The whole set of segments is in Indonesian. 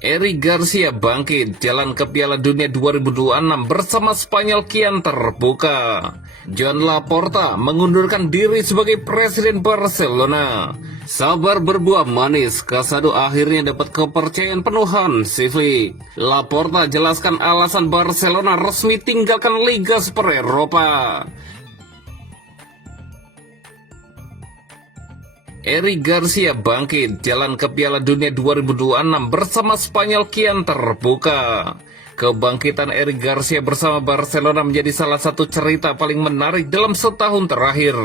Eric Garcia bangkit, jalan ke Piala Dunia 2026 bersama Spanyol kian terbuka. Joan Laporta mengundurkan diri sebagai presiden Barcelona. Sabar berbuah manis, Casado akhirnya dapat kepercayaan penuh Hansi Flick. Laporta jelaskan alasan Barcelona resmi tinggalkan Liga Super Eropa. Eric Garcia bangkit, jalan ke Piala Dunia 2026 bersama Spanyol kian terbuka. Kebangkitan Eric Garcia bersama Barcelona menjadi salah satu cerita paling menarik dalam setahun terakhir.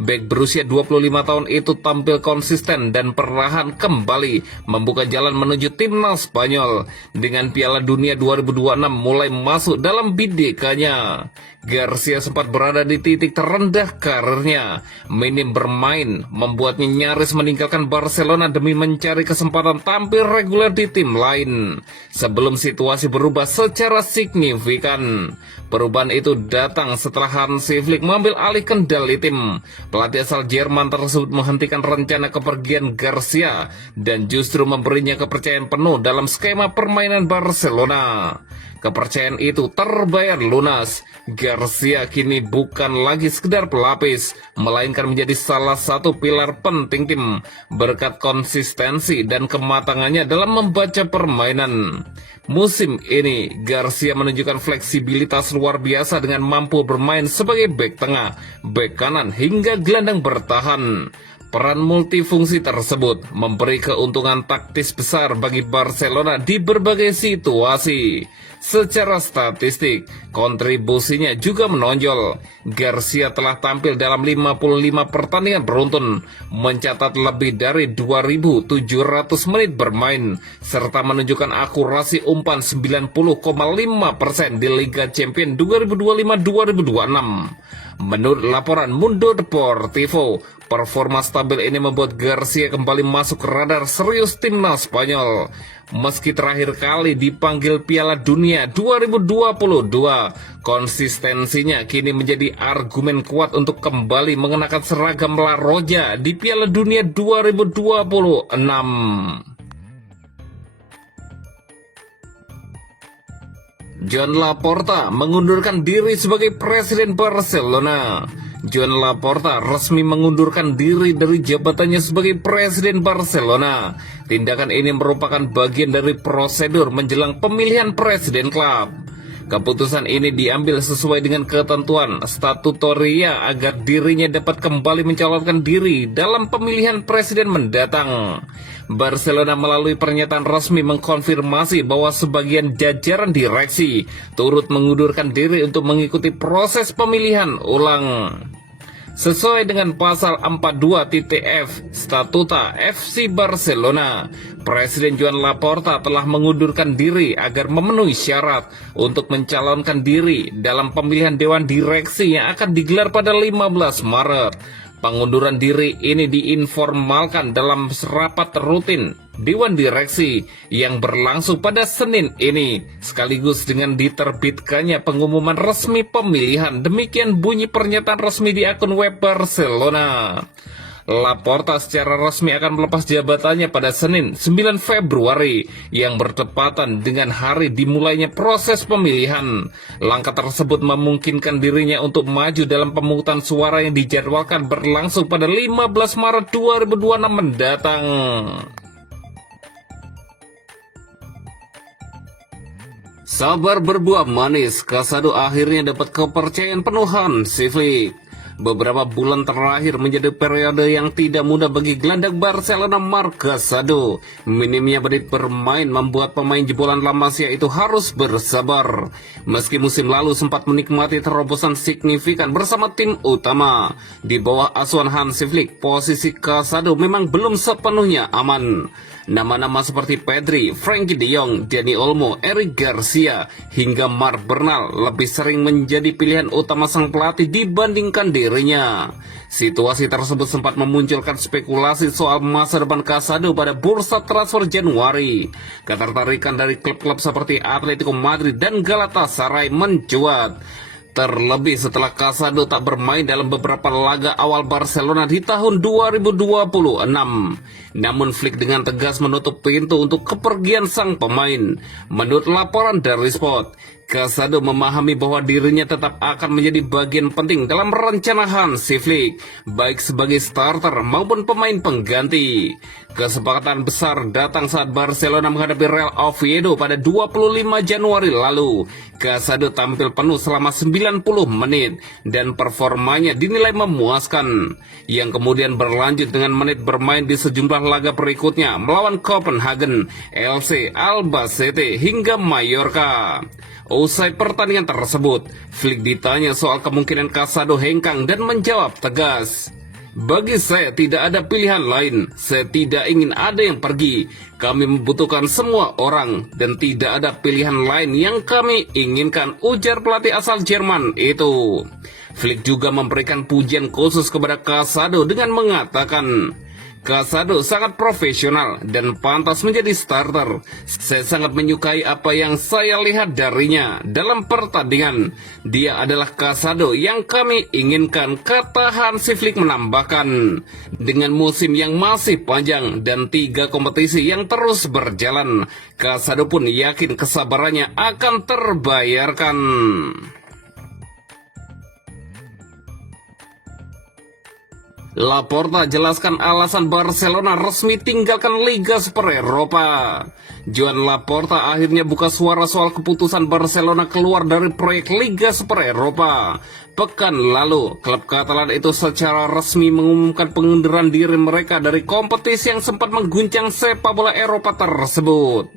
Bek berusia 25 tahun itu tampil konsisten dan perlahan kembali membuka jalan menuju timnas Spanyol. Dengan Piala Dunia 2026 mulai masuk dalam bidekanya. Garcia sempat berada di titik terendah karirnya. Minim bermain membuatnya nyaris meninggalkan Barcelona demi mencari kesempatan tampil reguler di tim lain. Sebelum situasi berubah secara signifikan. Perubahan itu datang setelah Hansi Flick mengambil alih kendali tim. Pelatih asal Jerman tersebut menghentikan rencana kepergian Garcia dan justru memberinya kepercayaan penuh dalam skema permainan Barcelona. Kepercayaan itu terbayar lunas. Garcia kini bukan lagi sekedar pelapis, melainkan menjadi salah satu pilar penting tim, berkat konsistensi dan kematangannya dalam membaca permainan. Musim ini, Garcia menunjukkan fleksibilitas luar biasa dengan mampu bermain sebagai bek tengah, bek kanan, hingga gelandang bertahan. Peran multifungsi tersebut memberi keuntungan taktis besar bagi Barcelona di berbagai situasi. Secara statistik, kontribusinya juga menonjol. Garcia telah tampil dalam 55 pertandingan beruntun, mencatat lebih dari 2.700 menit bermain, serta menunjukkan akurasi umpan 90,5% di Liga Champions 2025-2026. Menurut laporan Mundo Deportivo, performa stabil ini membuat Garcia kembali masuk radar serius timnas Spanyol. Meski terakhir kali dipanggil Piala Dunia 2022, konsistensinya kini menjadi argumen kuat untuk kembali mengenakan seragam La Roja di Piala Dunia 2026. Joan Laporta mengundurkan diri sebagai presiden Barcelona. Joan Laporta resmi mengundurkan diri dari jabatannya sebagai presiden Barcelona. Tindakan ini merupakan bagian dari prosedur menjelang pemilihan presiden klub. Keputusan ini diambil sesuai dengan ketentuan statutoria agar dirinya dapat kembali mencalonkan diri dalam pemilihan presiden mendatang. Barcelona melalui pernyataan resmi mengkonfirmasi bahwa sebagian jajaran direksi turut mengundurkan diri untuk mengikuti proses pemilihan ulang. Sesuai dengan pasal 42.f Statuta FC Barcelona, Presiden Joan Laporta telah mengundurkan diri agar memenuhi syarat untuk mencalonkan diri dalam pemilihan Dewan Direksi yang akan digelar pada 15 Maret. Pengunduran diri ini diinformalkan dalam rapat rutin Dewan Direksi yang berlangsung pada Senin ini, sekaligus dengan diterbitkannya pengumuman resmi pemilihan. Demikian bunyi pernyataan resmi di akun web Barcelona. Laporta secara resmi akan melepas jabatannya pada Senin 9 Februari yang bertepatan dengan hari dimulainya proses pemilihan. Langkah tersebut memungkinkan dirinya untuk maju dalam pemungutan suara yang dijadwalkan berlangsung pada 15 Maret 2026 mendatang. Sabar berbuah manis, Casado akhirnya dapat kepercayaan penuh Hansi Flick. Beberapa bulan terakhir menjadi periode yang tidak mudah bagi gelandang Barcelona Marc Casado. Minimnya menit bermain membuat pemain jebolan La Masia itu harus bersabar. Meski musim lalu sempat menikmati terobosan signifikan bersama tim utama, di bawah asuhan Hansi Flick, posisi Casado memang belum sepenuhnya aman. Nama-nama seperti Pedri, Frenkie de Jong, Dani Olmo, Eric Garcia, hingga Marc Bernal lebih sering menjadi pilihan utama sang pelatih dibandingkan dirinya. Situasi tersebut sempat memunculkan spekulasi soal masa depan Casado pada bursa transfer Januari. Ketertarikan dari klub-klub seperti Atletico Madrid dan Galatasaray mencuat. Terlebih setelah Casado tak bermain dalam beberapa laga awal Barcelona di tahun 2026. Namun Flick dengan tegas menutup pintu untuk kepergian sang pemain. Menurut laporan dari Sport, Casado memahami bahwa dirinya tetap akan menjadi bagian penting dalam rencana Hansi Flick, baik sebagai starter maupun pemain pengganti. Kesepakatan besar datang saat Barcelona menghadapi Real Oviedo pada 25 Januari lalu. Casado tampil penuh selama 90 menit dan performanya dinilai memuaskan, yang kemudian berlanjut dengan menit bermain di sejumlah laga berikutnya melawan Copenhagen, LC, Albacete hingga Mallorca. Usai pertandingan tersebut, Flick ditanya soal kemungkinan Casado hengkang dan menjawab tegas, "Bagi saya tidak ada pilihan lain, saya tidak ingin ada yang pergi. Kami membutuhkan semua orang dan tidak ada pilihan lain yang kami inginkan," ujar pelatih asal Jerman itu. Flick juga memberikan pujian khusus kepada Casado dengan mengatakan, "Casado sangat profesional dan pantas menjadi starter. Saya sangat menyukai apa yang saya lihat darinya dalam pertandingan. Dia adalah Casado yang kami inginkan," kata Hansi Flick menambahkan. Dengan musim yang masih panjang dan 3 kompetisi yang terus berjalan, Casado pun yakin kesabarannya akan terbayarkan. Laporta jelaskan alasan Barcelona resmi tinggalkan Liga Super Eropa. Joan Laporta akhirnya buka suara soal keputusan Barcelona keluar dari proyek Liga Super Eropa. Pekan lalu, klub Katalan itu secara resmi mengumumkan pengunduran diri mereka dari kompetisi yang sempat mengguncang sepak bola Eropa tersebut.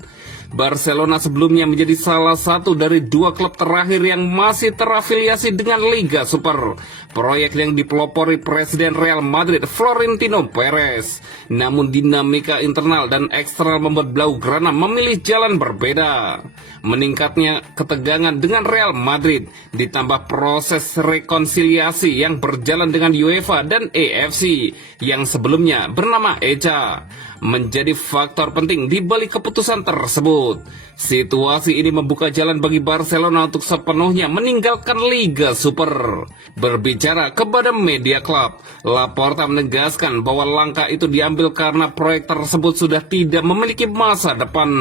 Barcelona sebelumnya menjadi salah satu dari 2 klub terakhir yang masih terafiliasi dengan Liga Super, proyek yang dipelopori Presiden Real Madrid Florentino Perez. Namun dinamika internal dan eksternal membuat Blaugrana memilih jalan berbeda. Meningkatnya ketegangan dengan Real Madrid ditambah proses rekonsiliasi yang berjalan dengan UEFA dan AFC yang sebelumnya bernama ECA menjadi faktor penting di balik keputusan tersebut. Situasi ini membuka jalan bagi Barcelona untuk sepenuhnya meninggalkan Liga Super. Berbicara kepada media klub, Laporta menegaskan bahwa langkah itu diambil karena proyek tersebut sudah tidak memiliki masa depan.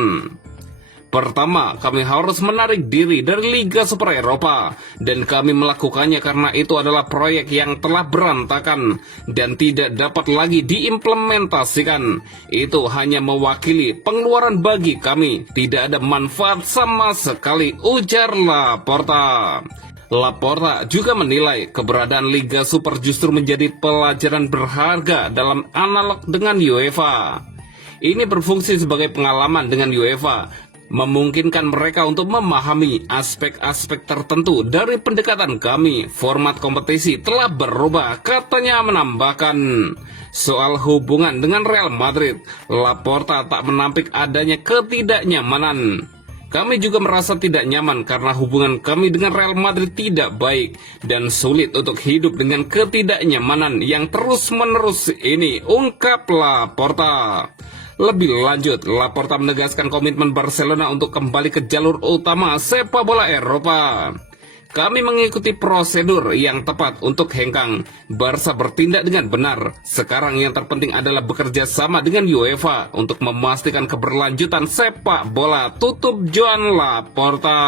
"Pertama, kami harus menarik diri dari Liga Super Eropa, dan kami melakukannya karena itu adalah proyek yang telah berantakan dan tidak dapat lagi diimplementasikan. Itu hanya mewakili pengeluaran bagi kami, tidak ada manfaat sama sekali," ujar Laporta. Laporta juga menilai keberadaan Liga Super justru menjadi pelajaran berharga dalam analog dengan UEFA. Ini berfungsi sebagai pengalaman dengan UEFA, memungkinkan mereka untuk memahami aspek-aspek tertentu dari pendekatan kami. Format kompetisi telah berubah, katanya menambahkan. Soal hubungan dengan Real Madrid, Laporta tak menampik adanya ketidaknyamanan. "Kami juga merasa tidak nyaman karena hubungan kami dengan Real Madrid tidak baik dan sulit untuk hidup dengan ketidaknyamanan yang terus-menerus ini," ungkap Laporta. Lebih lanjut, Laporta menegaskan komitmen Barcelona untuk kembali ke jalur utama sepak bola Eropa. "Kami mengikuti prosedur yang tepat untuk hengkang. Barca bertindak dengan benar. Sekarang yang terpenting adalah bekerja sama dengan UEFA untuk memastikan keberlanjutan sepak bola," tutup Joan Laporta.